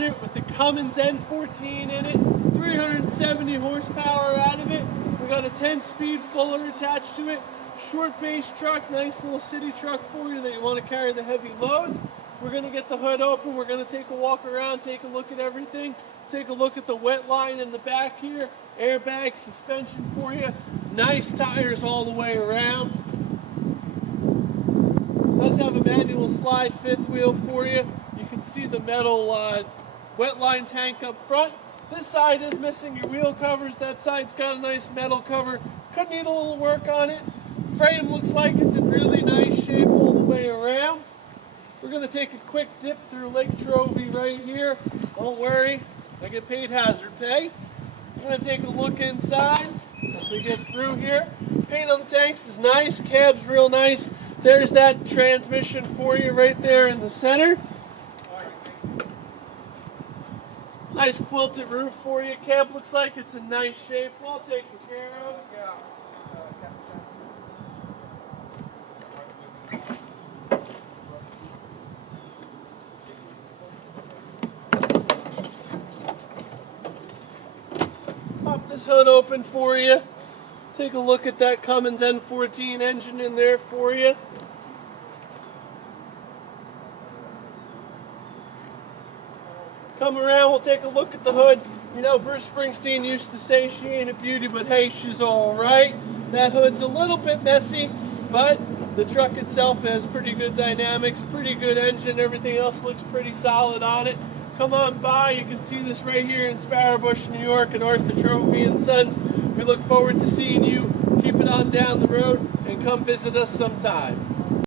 on it with the Cummins N14 in it, 370 horsepower out of it. We got a 10-speed Fuller attached to it. Short base truck, nice little city truck for you that you want to carry the heavy loads. We're going to get the hood open. We're going to take a walk around, take a look at everything. Take a look at the wet line in the back here. Airbag suspension for you. Nice tires all the way around. Does have a manual slide fifth wheel for you. You can see the metal wet line tank up front. This side is missing your wheel covers. That side's got a nice metal cover. Could need a little work on it. Frame looks like it's in really nice shape all the way around. We're going to take a quick dip through Lake Trophy right here. Don't worry, I get paid hazard pay. We're going to take a look inside as we get through here. Paint on the tanks is nice. Cab's real nice. There's that transmission for you right there in the center. Nice quilted roof for you. Cab looks like it's in nice shape. Well taken care of. Pop this hood open for you. Take a look at that Cummins N14 engine in there for you. Come around, we'll take a look at the hood. You know, Bruce Springsteen used to say she ain't a beauty, but hey, she's all right. That hood's a little bit messy, but the truck itself has pretty good dynamics, pretty good engine. Everything else looks pretty solid on it. Come on by. You can see this right here in Sparrowbush, New York, at Arthur Trophy and Sons. We look forward to seeing you. Keep it on down the road and come visit us sometime.